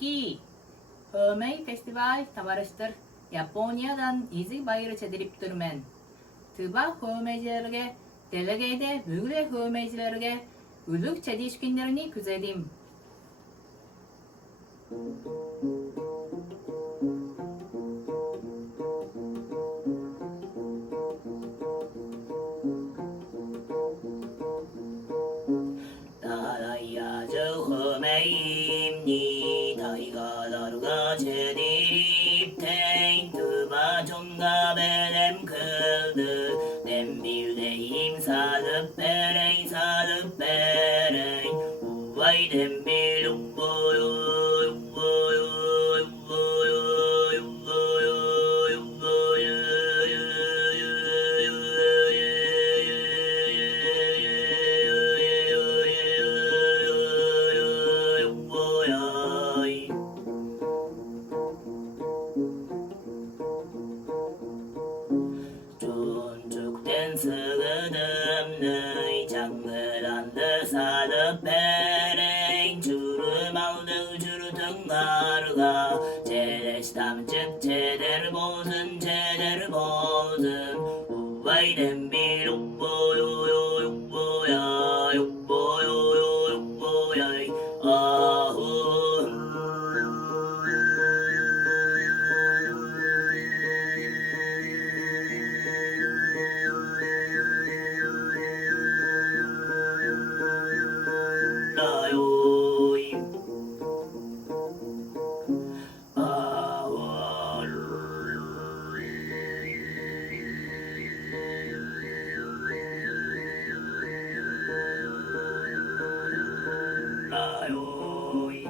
ki Hörmey Festival tavarıştır. Japonya'dan izi bayırı çedirip durmen. Tıba hövmecilerge, delegede büyük hövmecilerge ülük çediş günlerini küzedim. 나라야저 허메임니 다이가 나루가 제디립 탱트바 종가베렘 크드 댐빌데임 사드베레이 사드베레이 우와이 댐빌 웅보요 웅보요 웅보요 웅보요 쫀죽된 스그듬의 장글한드 사드베랭 주르마우드 주르등가르가 제레시담즉 제대를 보든 우와이 댐빌 용보요요 용보야 용보요요 용보야 아후 나요이 나요이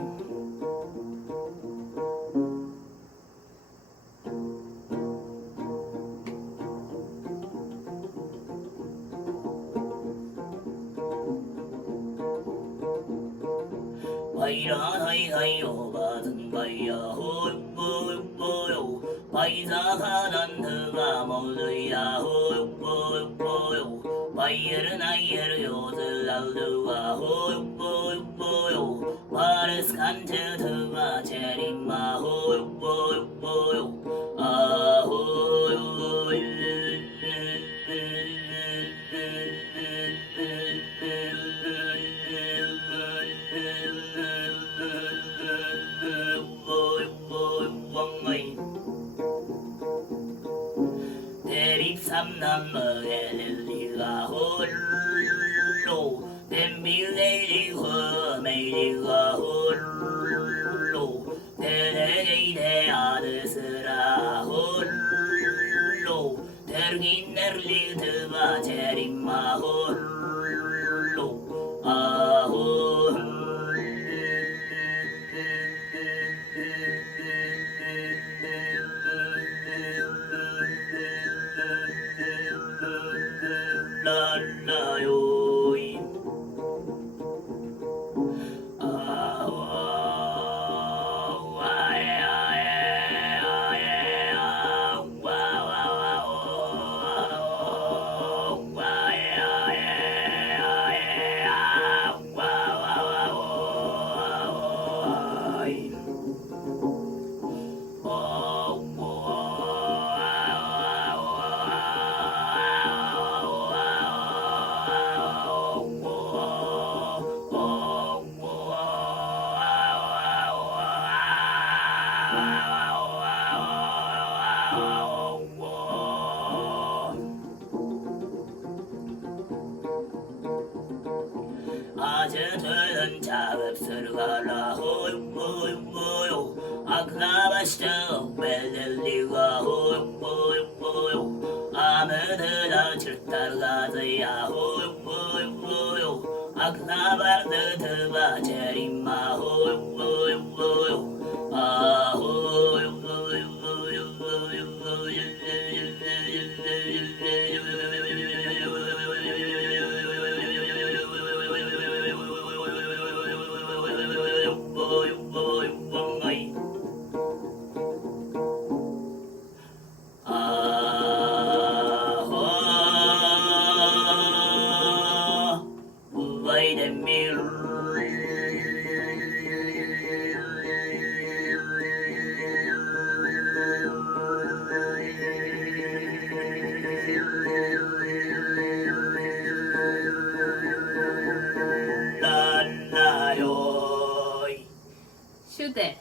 바이라 하이하이 오바든 바이야 호용보용보요 바이사하단 드가 모드야 호용보용보요 바이에르 나이에르 요들랄드와 호용보용보요 바르스칸트 드가 제림마 호용보용보요 아호요 대립삼남머에 릴리가 홀로 댐빌레리 허메리가 홀로 대대게이대 아드스라 홀로 데르긴네르리 드바 제림마 홀로 아홀 랄라요이 아재들은 작업스를 가라 호용보용보요 아크나바시죠 멜릴리가 호용보용보요 아무드나 질따르가즈야 호용보용보요 아크나바르드 드바 제림마 호용보용보요 휴대